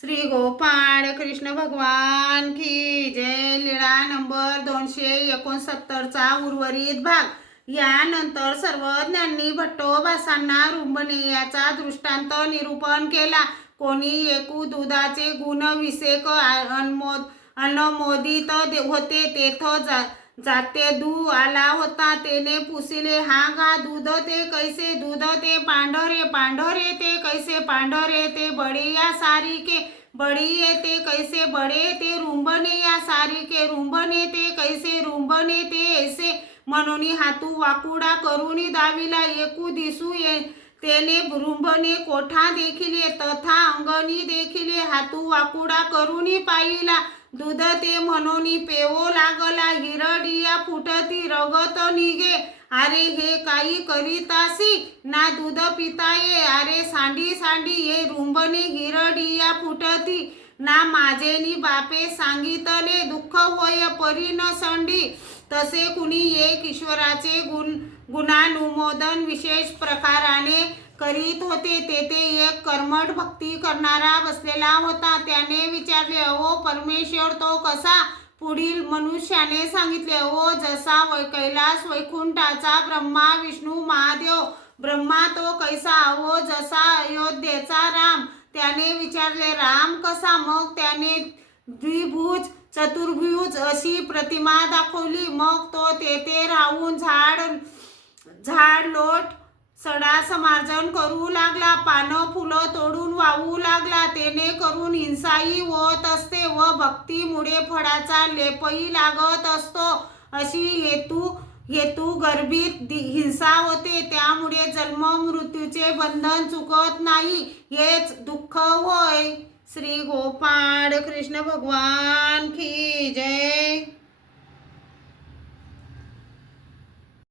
श्री गोपाळ कृष्ण भगवान की जय. लीळा नंबर 269चा उर्वरित भाग. यानंतर सर्वज्ञांनी भट्टोबासांना रुंबणेयाचा दृष्टांत निरूपण केला. कोणी एकू दुधाचे गुण विषेक अनमोदित होते तेथ जाते दू आला होता. तेने पुसिले हा गा दूध ते कैसे दूध ते पांढरे पांढरे ते कैसे पांढरे ते बडिया सारिके बडिये ते कैसे बडे ते रुंबणे या सारिके रुंबणे ते कैसे रुंबणे ते ऐसे म्हणून हातू वाकुडा करुणी दाविला एकू दिसू ये तेने रुंबणे कोठा देखिले तथा अंगणी देखिले हातू वाकुडा करुणी पाहिला दूध ते म्हणून पेवो लागला हिरडिया फुटती रगत निघे. अरे हे काही करीतासी ना दूध पिताये अरे सांडी सांडी ये रुंबणे हिरडिया फुटती ना माझेनी बापे सांगितले दुःख होय परी न संडी. तसे कुणी एक ईश्वराचे गुणानुमोदन विशेष प्रकाराने करीत होते. तेथे एक कर्मठ भक्ती करणारा बसलेला होता. त्याने विचारले अहो परमेश्वर तो कसा. पुढील मनुष्याने सांगितले अहो जसा कैलास वैकुंठाचा ब्रह्मा विष्णू महादेव ब्रह्मा तो कैसा अहो जसा अयोध्येचा राम. त्याने विचारले राम कसा. मग त्याने द्विभुज चतुर्भुज अशी प्रतिमा दाखवली. मग तो तेथे राहून झाड लोट सडा समार्जन करू लागला. पानं फुलं तोडून वाहू लागला. तेने करून हिंसाही होत असते व भक्तीमुळे फळाचा लेपही लागत असतो. अशी हेतू गर्भित हिंसा होते. त्यामुळे जन्म मृत्यूचे बंधन चुकत नाही हेच दुःख होय. श्री गोपाळ कृष्ण भगवान की जय.